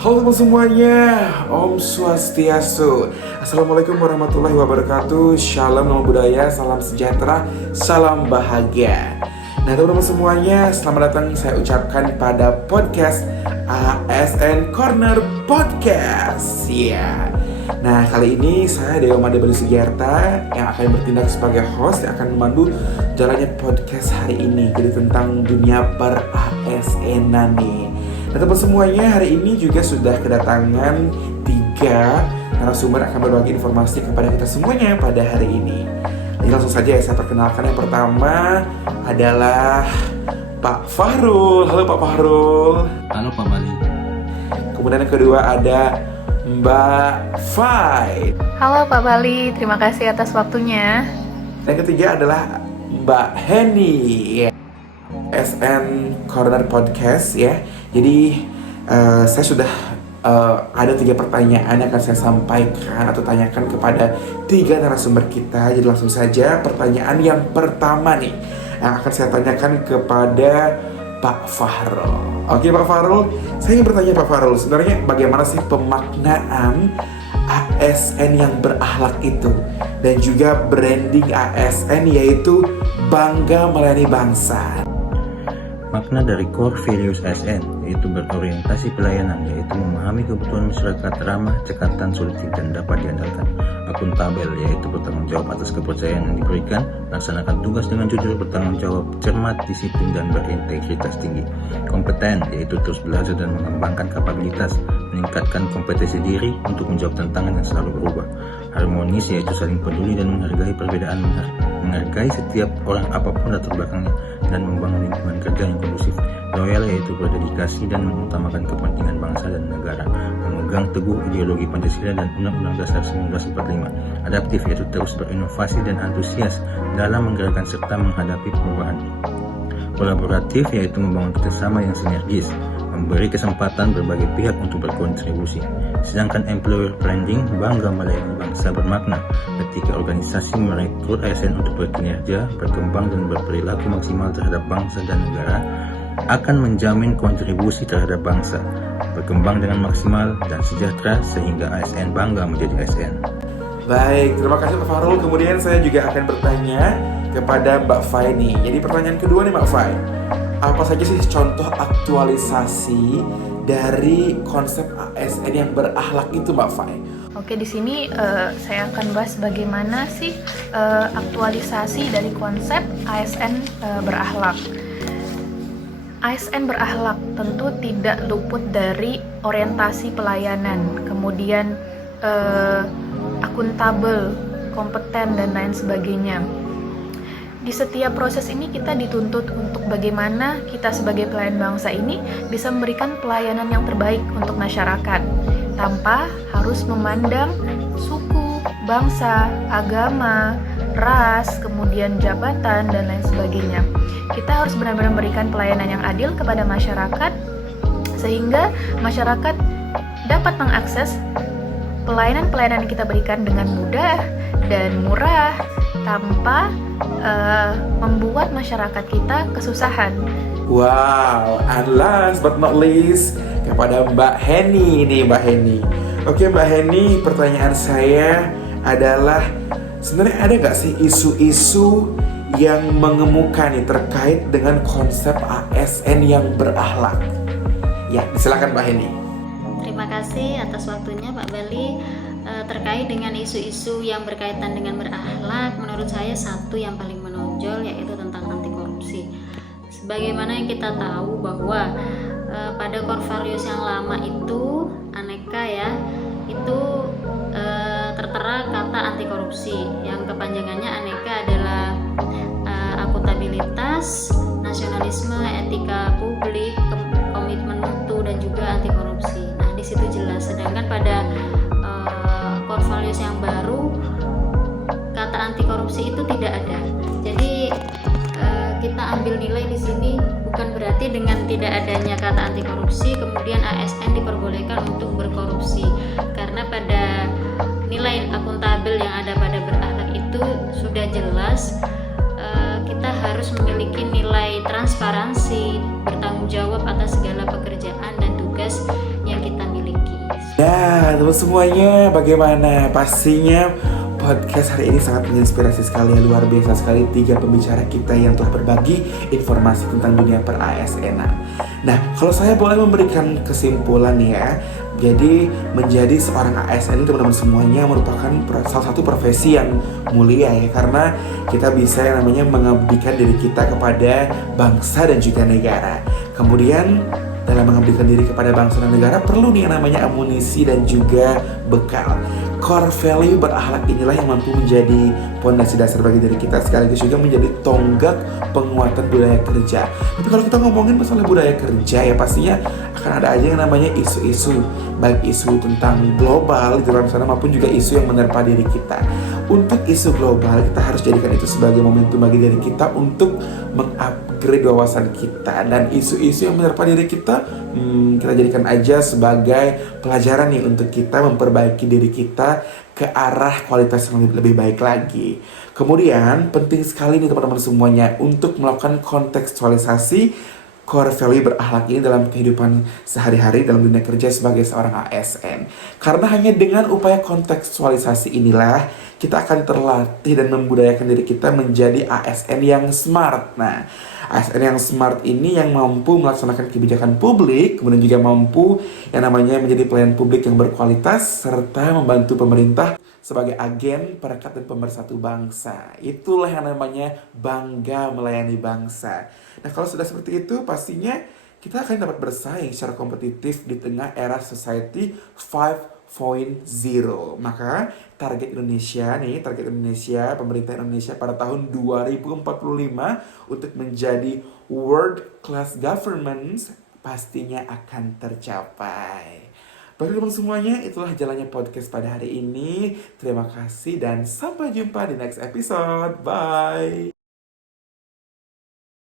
Halo teman semuanya, Om Swastiastu. Assalamualaikum warahmatullahi wabarakatuh. Shalom, nama budaya, salam sejahtera, salam bahagia. Nah teman-teman semuanya, selamat datang saya ucapkan pada podcast ASN Corner Podcast. Ya. Nah kali ini saya Dewa Madabali Sugiarta yang akan bertindak sebagai host yang akan memandu jalannya podcast hari ini. Jadi tentang dunia per ASN-an nih. Nah teman semuanya, hari ini juga sudah kedatangan 3 narasumber akan berbagi informasi kepada kita semuanya pada hari ini. Jadi langsung saja saya perkenalkan. Yang pertama adalah Pak Fahrul. Halo Pak Fahrul. Halo Pak Bali. Kemudian yang kedua ada Mbak Fai. Halo Pak Bali, terima kasih atas waktunya. Dan yang ketiga adalah Mbak Heni, SN Corner Podcast ya. Jadi saya sudah ada 3 pertanyaan yang akan saya sampaikan atau tanyakan kepada 3 narasumber kita. Jadi langsung saja pertanyaan yang pertama nih yang akan saya tanyakan kepada Pak Fahrul. Oke Pak Fahrul, saya ingin bertanya Pak Fahrul, sebenarnya bagaimana sih pemaknaan ASN yang berakhlak itu dan juga branding ASN yaitu bangga melayani bangsa? Makna dari core values ASN yaitu berorientasi pelayanan, yaitu memahami kebutuhan masyarakat, ramah, cekatan, solutif, dan dapat diandalkan. Akuntabel yaitu bertanggung jawab atas kepercayaan yang diberikan, laksanakan tugas dengan jujur, bertanggung jawab, cermat, disiplin, dan berintegritas tinggi. Kompeten yaitu terus belajar dan mengembangkan kapabilitas, meningkatkan kompetensi diri untuk menjawab tantangan yang selalu berubah. Harmonis yaitu saling peduli dan menghargai perbedaan, menghargai setiap orang apapun latar belakangnya, dan membangun lingkungan kerja yang kondusif. Loyal yaitu berdedikasi dan mengutamakan kepentingan bangsa dan negara, memegang teguh ideologi Pancasila dan Undang-Undang Dasar 1945. Adaptif yaitu terus berinovasi dan antusias dalam menggerakkan serta menghadapi perubahan. Kolaboratif yaitu membangun kerjasama yang sinergis, memberi kesempatan berbagai pihak untuk berkontribusi. Sedangkan employer branding, bangga melayani bangsa, bermakna ketika organisasi merekrut ASN untuk berkinerja, berkembang, dan berperilaku maksimal terhadap bangsa dan negara, akan menjamin kontribusi terhadap bangsa, berkembang dengan maksimal dan sejahtera sehingga ASN bangga menjadi ASN. Baik, terima kasih Pak Fahrul. Kemudian saya juga akan bertanya kepada Mbak Fai nih. Jadi pertanyaan kedua nih Mbak Fai, apa saja sih contoh aktualisasi dari konsep ASN yang berakhlak itu Mbak Fai? Oke, di sini saya akan bahas bagaimana sih aktualisasi dari konsep ASN berakhlak. ASN berakhlak tentu tidak luput dari orientasi pelayanan, kemudian akuntabel, kompeten, dan lain sebagainya. Di setiap proses ini kita dituntut untuk bagaimana kita sebagai pelayan bangsa ini bisa memberikan pelayanan yang terbaik untuk masyarakat tanpa harus memandang suku, bangsa, agama, ras, kemudian jabatan, dan lain sebagainya. Kita harus benar-benar memberikan pelayanan yang adil kepada masyarakat sehingga masyarakat dapat mengakses pelayanan-pelayanan yang kita berikan dengan mudah dan murah tanpa membuat masyarakat kita kesusahan. Wow, and last but not least kepada Mbak Heni nih Mbak Heni. Oke Mbak Heni, pertanyaan saya adalah sebenarnya ada nggak sih isu-isu yang mengemuka nih terkait dengan konsep ASN yang berakhlak? Ya, silakan Mbak Heni. Terima kasih atas waktunya Pak Bali. Terkait dengan isu-isu yang berkaitan dengan berakhlak, menurut saya satu yang paling menonjol yaitu tentang anti korupsi. Sebagaimana yang kita tahu bahwa pada core values yang lama itu aneka ya, itu tertera kata anti korupsi yang kepanjangannya aneka adalah akuntabilitas, nasionalisme, etika publik, komitmen mutu, dan juga anti korupsi. Nah di situ jelas. Sedangkan pada core values yang baru kata anti korupsi itu tidak ada. Jadi kita ambil nilai di sini bukan berarti dengan tidak adanya kata anti korupsi kemudian ASN diperbolehkan untuk berkorupsi, karena pada nilai akuntabel yang ada pada berakhlak itu sudah jelas kita harus memiliki nilai transparansi, bertanggung jawab atas segala pekerjaan dan tugas yang kita miliki. teman semuanya, bagaimana? Pastinya podcast hari ini sangat menginspirasi sekali, luar biasa sekali. 3 pembicara kita yang telah berbagi informasi tentang dunia per ASN. Nah, kalau saya boleh memberikan kesimpulan ya, jadi menjadi seorang ASN ini teman-teman semuanya merupakan salah satu profesi yang mulia ya, karena kita bisa yang namanya mengabdikan diri kita kepada bangsa dan juga negara. Kemudian dalam mengabdikan diri kepada bangsa dan negara perlu nih yang namanya amunisi dan juga bekal. Core value berakhlak inilah yang mampu menjadi pondasi dasar bagi diri kita, sekaligus juga menjadi tonggak penguatan budaya kerja. Tapi kalau kita ngomongin masalah budaya kerja ya pastinya akan ada aja yang namanya isu-isu, baik isu tentang global di luar sana maupun juga isu yang menerpa diri kita. Untuk isu global kita harus jadikan itu sebagai momentum bagi diri kita untuk mengupgrade wawasan kita, dan isu-isu yang menerpa diri kita kita jadikan aja sebagai pelajaran nih untuk kita memperbaiki diri kita ke arah kualitas yang lebih baik lagi. Kemudian penting sekali nih teman-teman semuanya untuk melakukan kontekstualisasi core value berakhlak ini dalam kehidupan sehari-hari dalam dunia kerja sebagai seorang ASN. Karena hanya dengan upaya kontekstualisasi inilah kita akan terlatih dan membudayakan diri kita menjadi ASN yang smart. Nah, ASN yang smart ini yang mampu melaksanakan kebijakan publik, kemudian juga mampu yang namanya menjadi pelayan publik yang berkualitas, serta membantu pemerintah sebagai agen perekat dan pemersatu bangsa. Itulah yang namanya bangga melayani bangsa. Nah, kalau sudah seperti itu, pastinya kita akan dapat bersaing secara kompetitif di tengah era society 5.0. Maka target Indonesia, pemerintah Indonesia pada tahun 2045 untuk menjadi world class government pastinya akan tercapai. Baik teman semuanya, itulah jalannya podcast pada hari ini. Terima kasih dan sampai jumpa di next episode. Bye.